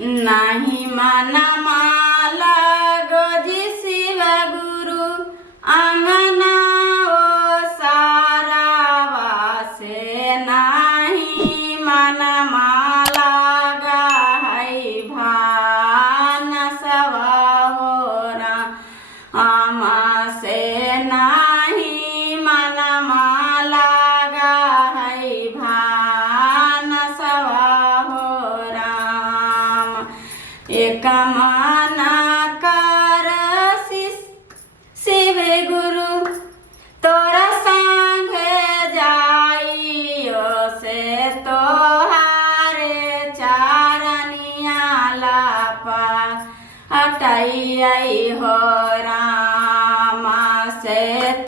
नाही माना माला गोजी शिव गुरु अंगना ओ सारा वासे नाही माना माला गाई भान सवा होरा आमा से नाही माना माला गाई भान सवा होरा एक माना कर शिव गुरु तोरा संगे जाइयो से तोहारे चारनिया लापा हटाई हो रामा से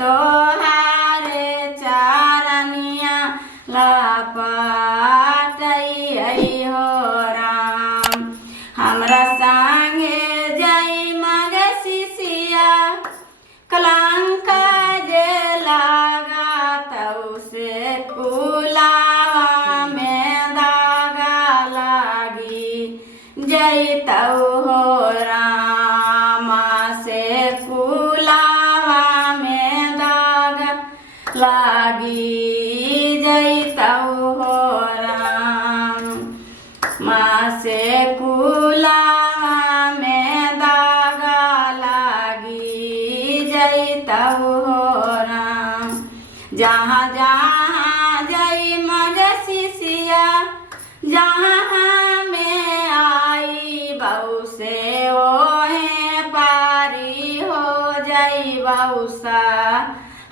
तोहारे चारनिया लापा हटाई हो राम हमरा संगे जाई मगे शिशिया कलंक जे लागा तौ से कुलावा में दागा लागी जई तौ हो रामा से कुलावा में दागा लागी जई तौ हो राम माँ से कुलावा में दागा लागी जई तौ हो राम जहाँ जहाँ जई मग शिशिया जहाँ में आई बऊ से ओहे पारी हो जई बऊसा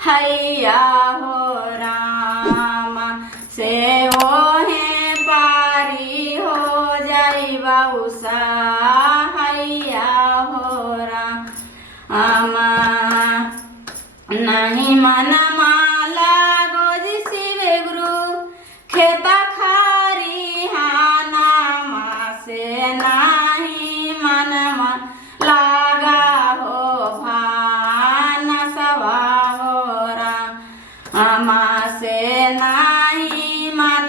हैया हो राम से ओहे पारी हो जई बऊसा हैया हो राम आमा नहीं मन माला गोजी शिव गुरु खेता खारी हाना मा से नहीं मन लागा हो भान सवा हो राम आमा से नहीं मन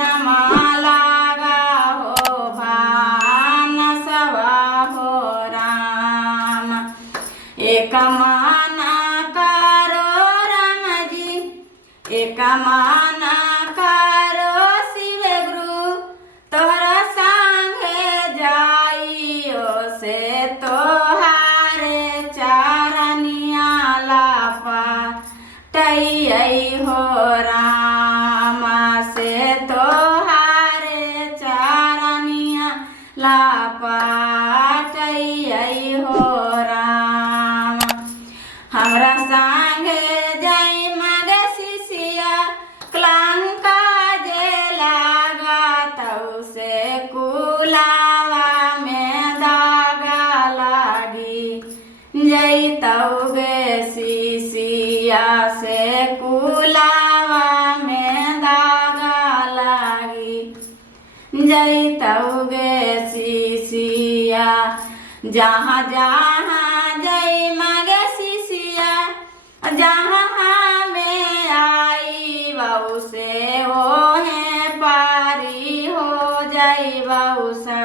लागा हो भान सवा हो राम एक माना करो राम जी एक माना करो शिव गुरु तोहरा संगे जाइयो से तोहारे चारनिया लापा टई हो रामा से तोहारे चारनिया लापा टई हो राम हमरा संगे जाई मगे शिशिया कलंका जे लागा तौ से कुलावा में दागा लागी जई तौ गे शिशिया से कुलावा में दागा लागी जई तौ गे शिशिया जहाँ जहाँ जई मगे शिशिया जहाँ में आई बऊ से ओहे पारी हो जई बऊसा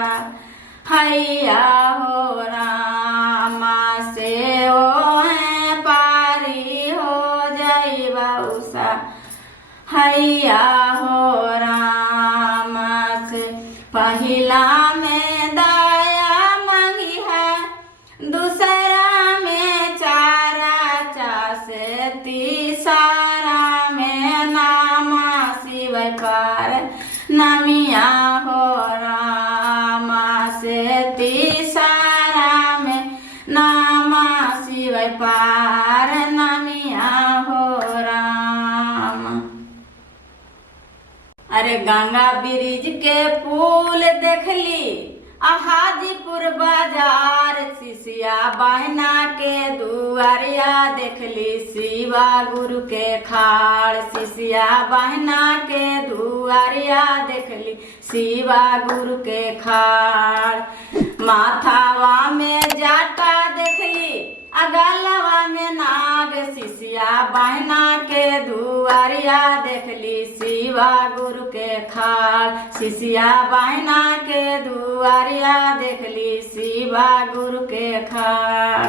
हैया हो रामा से ओहे पारी हो जई बऊसा हैया हो रामा से पहिला में दया मंगी है दूसरा में चारा से तीसरा में नामा शिव पार नमिया हो रामा से तीसरा में नामा शिव पार नमिया हो राम अरे गंगा ब्रिज के पुल देखली हाजीपुर बाजार शिशिया बहना के दुआरिया देखली शिवा गुरु के खाड़ शिशिया बहना के दुआरिया देखली शिवा गुरु के खाड़ माथावा में जाटा देखली अगलवा में नाग शिशिया बहना के दुआरिया देखली शिव शिवा गुरु के खाड़ शिष्या बहना के दुआरिया देखली शिवा गुरु के खाड़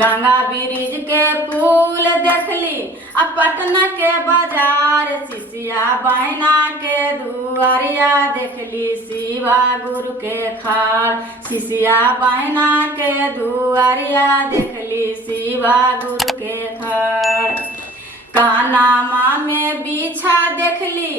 गंगा ब्रिज के पुल देखली आ पटना के बाजार शिष्या बहना के दुआरिया देखली शिवा गुरु के खाड़ शिष्या बहना के दुआरिया देखली शिवा गुरु के खाड़ कानमा में बिछा देखली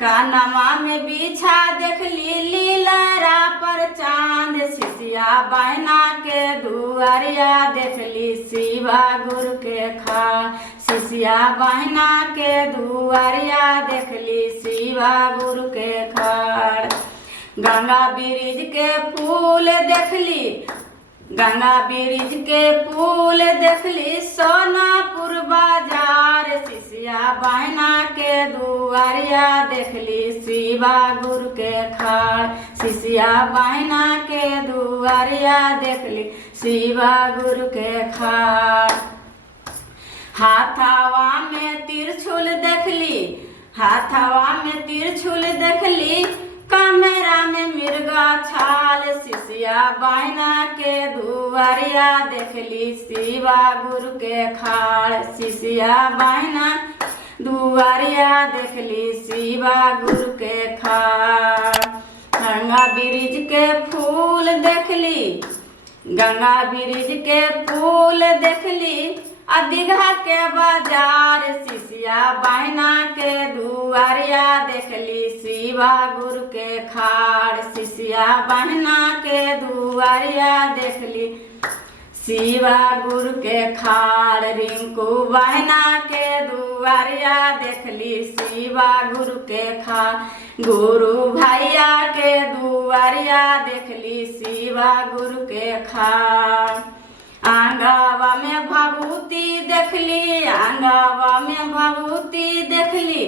कानमा में बिछा देखली लीलरा पर चांद शिष्या बहना के दुआरिया देखली शिवा गुरु के खाड़ शिष्या बहना के दुआरिया देखली शिवा गुरु के खाड़ गंगा ब्रिज के पुल देखली गंगा ब्रिज के पुल देखली सोनापुर बाजार शिष्या बहना के दुआरिया देखली शिवा गुरु के खाड़ शिष्या बहना के दुआरिया देखली शिवा गुरु के खाड़ हाथावा में तिरछुल देखली हाथावा में तिरछुल देखली कैमरा में मिर्गा छाल शिष्या बहना के दुआरिया देखली शिवा गुरु के खाड़ शिष्या बहना दुआरिया देखली शिवा गुरु के खाड़ गंगा ब्रिज के फूल देखली गंगा ब्रिज के फूल देखली आ दीघा के बाजार शिष्या बहना के दुआरिया देखली शिवा गुरु के खाड़ शिष्या बहना के दुआरिया देखली शिवा गुरु के खाड़ रिंकू बहना के दुआरिया देखली शिवा गुरु के खाड़ गुरु भैया के दुआरिया देखली शिवा गुरु के खाड़ आंगवा में भभूति देखली आंगवा में भभूति देखली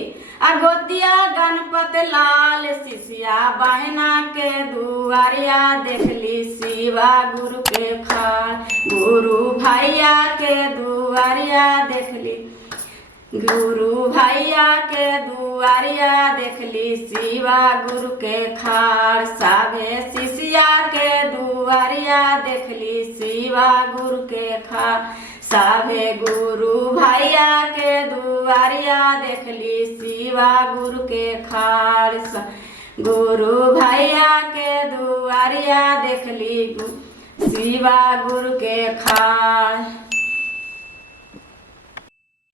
अगोतिया गणपत लाल शिष्या बहना के दुआरिया देखली शिवा गुरु के खाड़ गुरु भैया के दुआरिया देखली गुरु भैया के दुआरिया देखली शिवा गुरु के खाड़ साभे शिष्या के दुआरिया देखली शिवा गुरु के खाड़ साभे गुरु भैया के दुआरिया देखली शिवा गुरु के खाड़ गुरु भैया के दुआरिया देखली शिवा गुरु के खाड़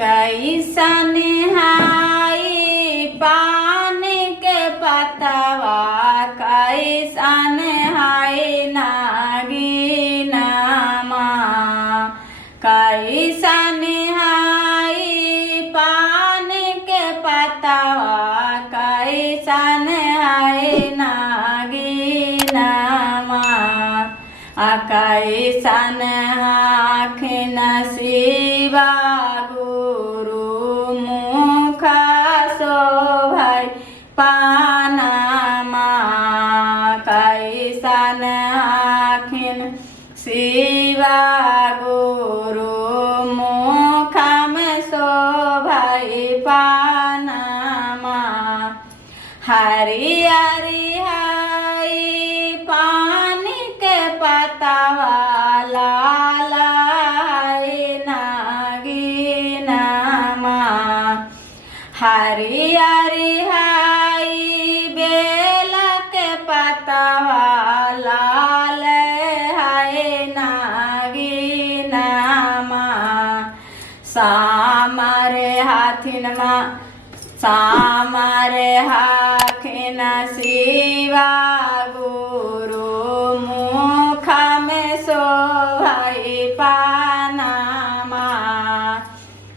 कैसन हाई पान के पतवा कैसन हाई नागिनमा कैसन हाई पान के पतवा कैसन हाई नागिनमा कैसन आँखिन शिवा पानमा कैसन आँखिन शिवा गुरु मुख में शोभै पानमा हरियरी हई पानी के पतवा लाल नागिनमा हरियरी हई बेल के पतवा लाल है नागिनमा सामरे हाथिनमा सामरे हाथिन शिवा गुरु मुख में शोभै पानमा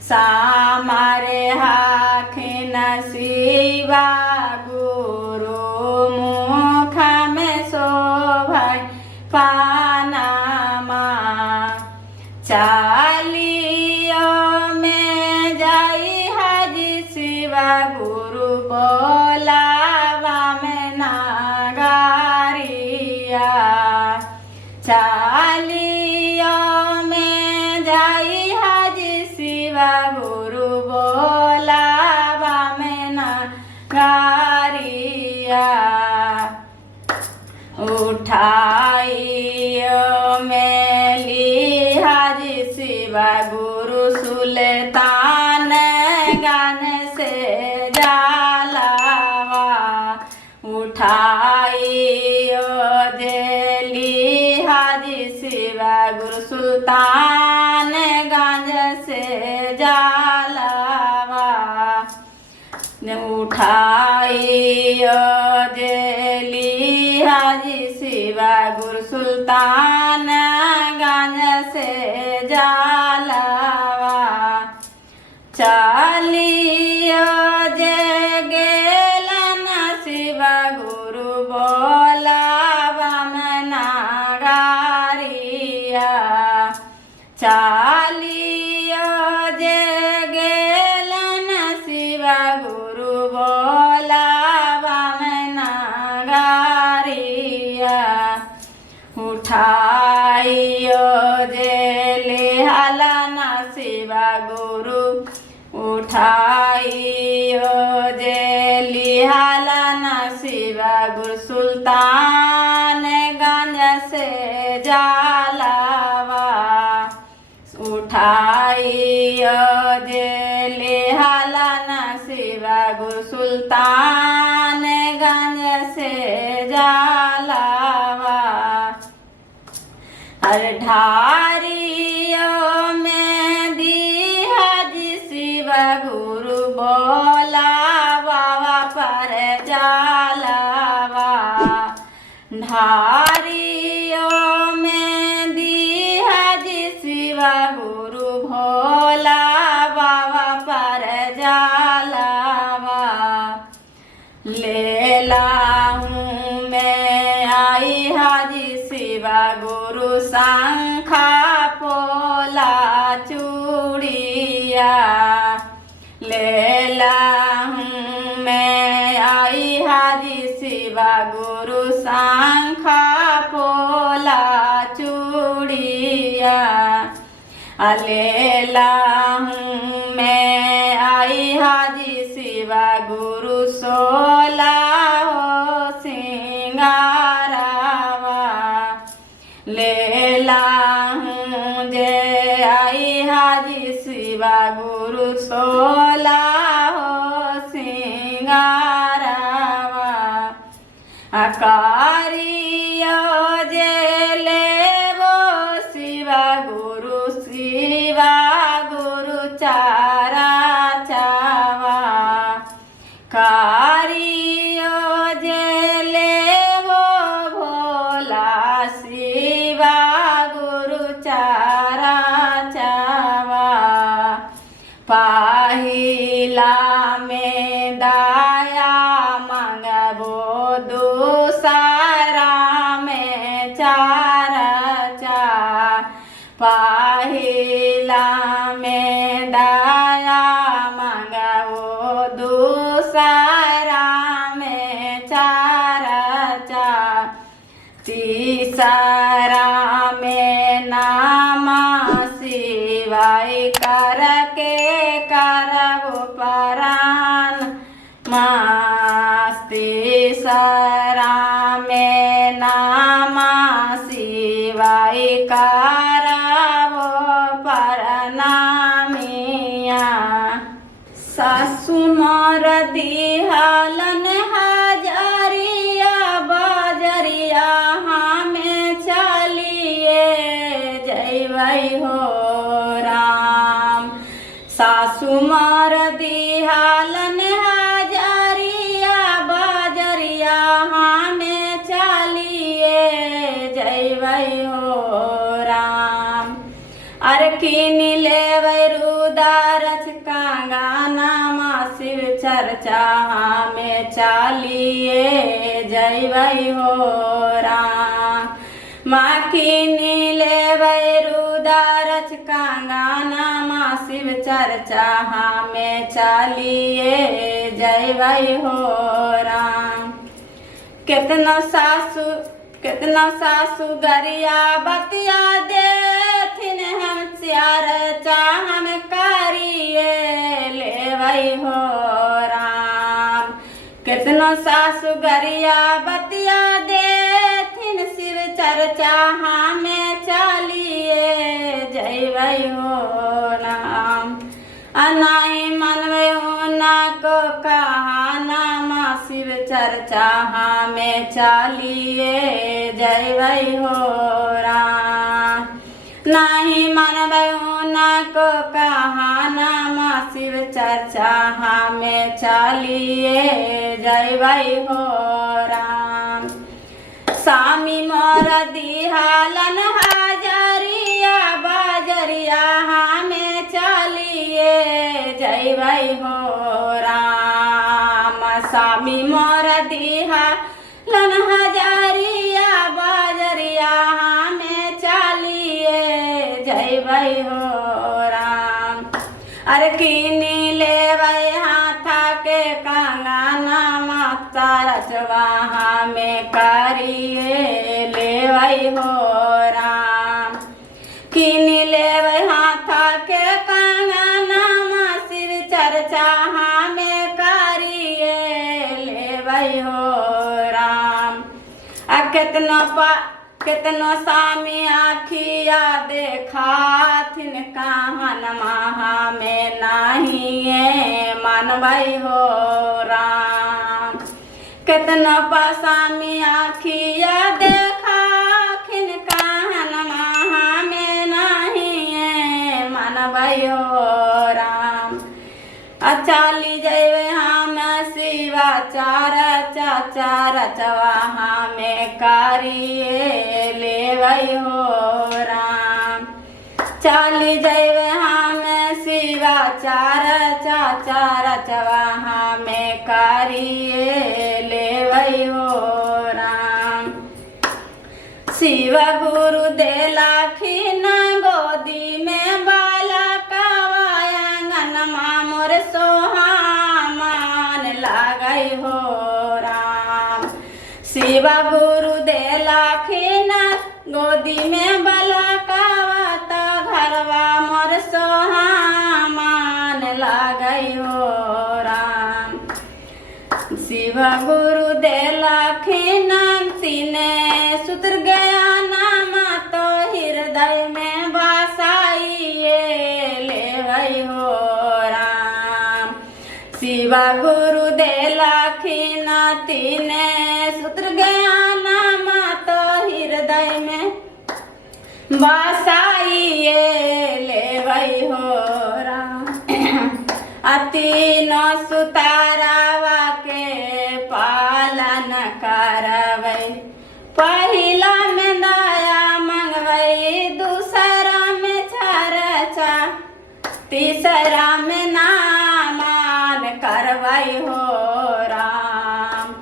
सामरे हाथिन शिवा गुरु मुख में शोभै पानमा चालियो में जाई हाजी शिवा गुरु बोलावा में नागारिया चालियो में जाई हाजी शिवा गुरु बोलावा में नागारिया उठाइयो मेली हाजी शिवा गुरु सुल्तान गान से जालावा उठाइयो देली हाजी शिवा गुरु सुल्तान गंज से जालावा उठाइयो देली हाजी शिवा गुरु सुल्तान गंज से जालावा चलियो जे गेलन शिवा गुरु बोलावा में नागारिया चलियो जे गेलन शिवा गुरु बोलावा में नागारिया उठाइयो जे लेहलना शिवा गुरु उठाइयो जे लिहालना शिवा गुरु सुल्तान गंज से जालावा उठाइयो जे लिहालना शिवा गुरु सुल्तान गंज से जालावा हर ढारियो में दी हाजी शिवा गुरु बोलावा पर जालावा ढारियो में दी हाजी शिवा गुरु भोलावा पर जालावा लेला हूँ मैं आई हाजी शिवा गुरु शंखा पोला चूड़िया लेला हूँ मैं आई हाजी शिवा गुरु शंखा पोला चूड़िया लेला हूँ मैं आई हाजी शिवा गुरु सोला हो सिंगारावा लेला हूँ जे आई हाजी शिवा गुरु सोला हो सिंगारावा आकारियो जे लेवो शिवा गुरु चारा चावा कारियो जे लेवो भोला शिवा गुरु चारा चावा पाहिला में दाया मंगबो दूसरा में चारा चा पाहिला में दाया मंगबो दूसरा में चारा चा तीसरा में नामा शिवाय करके करबो परान तीसरा में नामा शिवाय करबो परनामिया सासु मोर दिहलन हजरिया बजरिया हमें चलिए जैबै हो राम सासु मोर दिहलन हजरिया बजरिया हमें चलिए जैबै हो राम अरे किन लेबै रुदारच कांगाना शिव चर्चा में चलिए जैबै हो राम माँ किन लेबै रुदारच कांगाना शिव चर्चा में चलिए जैबै हो राम कितना सासु गरिया बतिया देथिन हम सियार चाहम करिए लेबै हो राम कितना सासु गरिया बतिया देथिन चाह में चलिए जैबै हो राम। नहीं मनबै ना को कहाना शिव चर्चा में चलिए जैबै हो राम। नहीं मनबै ना को कहाना शिव चर्चा में चलिए जैबै हो राम। स्वामी मोर दिहालन हाजरिया बाजरिया में चलिए जैबै हो राम। स्वामी मोर दिहालन हाजरिया बाजरिया में चलिए जैबै हो राम। अरे किनी लेबै हाथा के कंगना माता रचवा में करिए लेबै हो राम। किनी लेबै हाथा के कंगना शिव चर्चा में करिए लेबै हो राम। कितनो स्वामी आखिया देखाथिन कहन महा में नहीं मनबै हो राम। कितनो स्वामी आखिया देखाथिन कहन महा में नहीं मनबै हो राम। चली जैबै हम शिवा चर्चा रचवा में करिए लेबै हो राम। चली जैबै हम शिवा चर्चा रचवा में करिए लेबै हो राम। शिव गुरु देलाखिन गोदी में बालकवा अंगनमा मोर सोहामान लागै हो राम। शिव गुरु देलाखिन गोदी में बालकवा त घरवा मोर सोहामान लागै हो राम। शिव गुरु देलाखिन तीने सूत्र गया नाम तो हृदय में बसाइए लेबै हो राम। शिव गुरु देलाखिन तीने सूत्र गया नाम तो हृदय में बसाइए लेबै हो राम। तीनों सुतारावा के पालन करबै। पहिला में दया मंगबै दूसरा में चर्चा तीसरा में नामान करबै हो राम।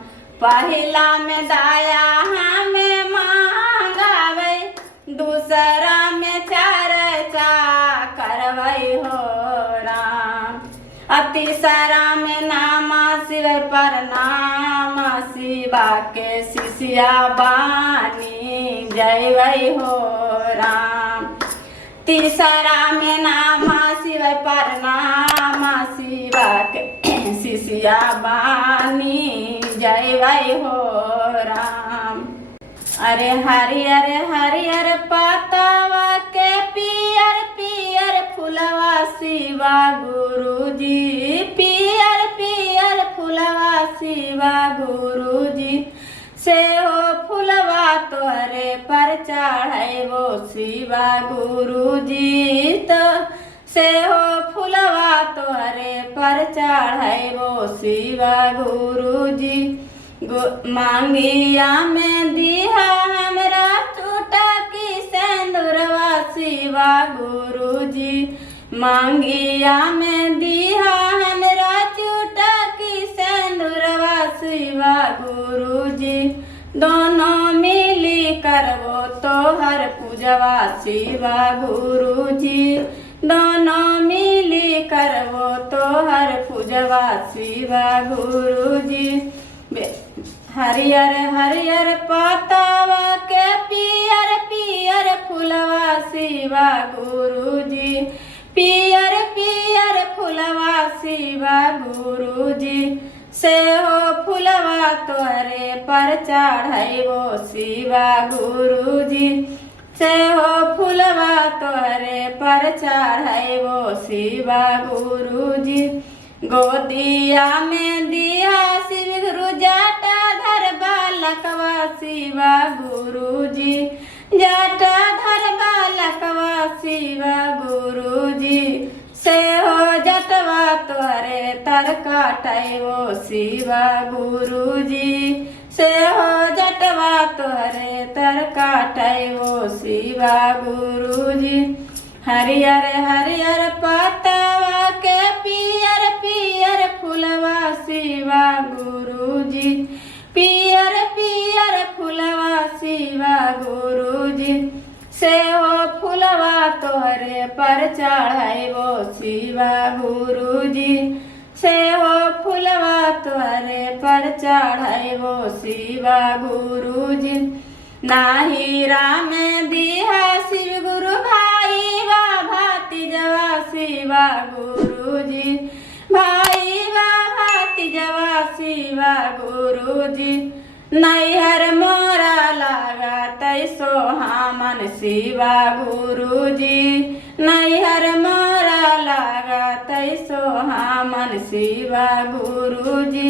पहिला में दया हमें मांगबै दूसरा में चर्चा करबै हो राम। तीसरा में नाम शिव प्रणाम शिवा के शिष्या बानी जैबै हो राम। तीसरा में नाम शिव प्रणाम शिवा के शिष्या बानी जैबै हो राम। अरे हरियर हरियर पतवा के पियर पियर फुलवा शिवा गुरुजी पियर पियर फुलवा शिवा गुरुजी से हो फुलवा तोहरे पर चढ़ैबो शिवा गुरुजी तो से हो फुलवा तोहरे पर चढ़ैबो शिवा गुरुजी। मांगिया में दिहा हमरा टूटा की सिंदूरवा शिवा गुरुजी। मांगिया में दिहा हमरा टूटा की सिंदूरवा शिवा गुरुजी। दोनों मिली करबो तोहर पूजवा शिवा गुरुजी। दोनों मिली करबो तोहर पूजवा शिवा गुरुजी। हरियर हरियर पतवा के पियर पियर फुलवा शिवा गुरुजी। पियर पियर फुलवा शिवा गुरुजी से हो फुल फुलवा तोहरे पर चढ़ाइबो शिवा गुरुजी से हो फुलवा तोहरे पर चढ़ाइबो शिवा गुरुजी गोदिया में दिया शिव गुरु जाटा धर बालकवा शिवा गुरुजी जाटा धर बालकवा शिवा गुरुजी से हो जटवा तोहरे तर काटाइबो शिवा गुरुजी से हो जटवा तोहरे तर काटाइबो शिवा गुरुजी हरियर हरियर पतवा के पियर पियर फुलवा शिवा गुरुजी पियर पियर फुलवा शिवा गुरुजी से हो फुलवा तोहरे पर चढ़ाइबो शिवा गुरुजी से हो फुलवा तोहरे पर चढ़ाइबो शिवा गुरुजी नाही राम दिहा शिव गुरु भाई बा भाती जवा शिवा गुरुजी भाई बा भाती जवा शिवा गुरुजी नैहर मोरा लागा तैसो हमन शिवा गुरुजी नैहर मोरा लागा तैसो हमन शिवा गुरुजी।